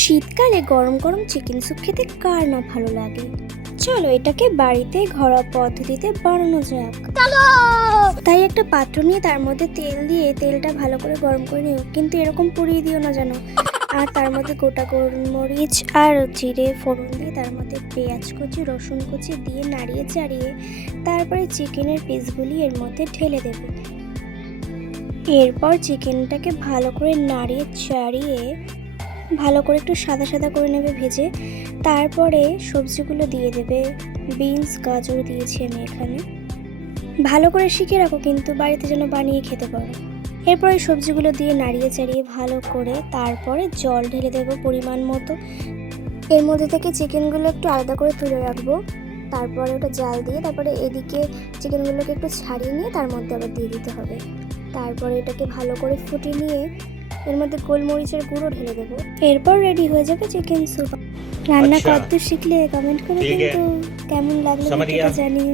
শীতকালে গরম গরম চিকেন স্যুপ খেতে কার না ভালো লাগে। চলো এটাকে বাড়িতে ঘরোয়া পদ্ধতিতে বানানো যাক। তাই একটা পাত্র নিয়ে তার মধ্যে তেল দিয়ে তেলটা ভালো করে গরম করে নিও, কিন্তু এরকম পুড়িয়ে দিও না যেন। আর তার মধ্যে গোটা গোলমরিচ আর জিরে ফোড়ন দিয়ে তার মধ্যে পেঁয়াজ কুচি রসুন কুচি দিয়ে নাড়িয়ে চাড়িয়ে তারপরে চিকেনের পিসগুলি এর মধ্যে ঢেলে দেবে। এরপর চিকেনটাকে ভালো করে নাড়িয়ে চাড়িয়ে ভালো করে একটু সাদা সাদা করে নেবে ভেজে। তারপরে সবজিগুলো দিয়ে দেবে। বিনস গাজর দিয়েছি আমি এখানে। ভালো করে শিখে রাখো কিন্তু বাড়িতে যেন বানিয়ে খেতে পারো। এরপর এই সবজিগুলো দিয়ে নাড়িয়ে চাড়িয়ে ভালো করে তারপরে জল ঢেলে দেবো পরিমাণ মতো। এর মধ্যে থেকে চিকেনগুলো একটু আলাদা করে তুলে রাখবো। তারপরে ওটা জাল দিয়ে তারপরে এদিকে চিকেনগুলোকে একটু ছাড়িয়ে নিয়ে তার মধ্যে আবার দিয়ে দিতে হবে। তারপরে এটাকে ভালো করে ফুটিয়ে নিয়ে এর মধ্যে গোলমরিচের গুঁড়ো ঢেলে দেবো। এরপর রেডি হয়ে যাবে চিকেন স্যুপ। রান্না কত শিখলে কমেন্ট করে কিন্তু কেমন লাগলো জানিও।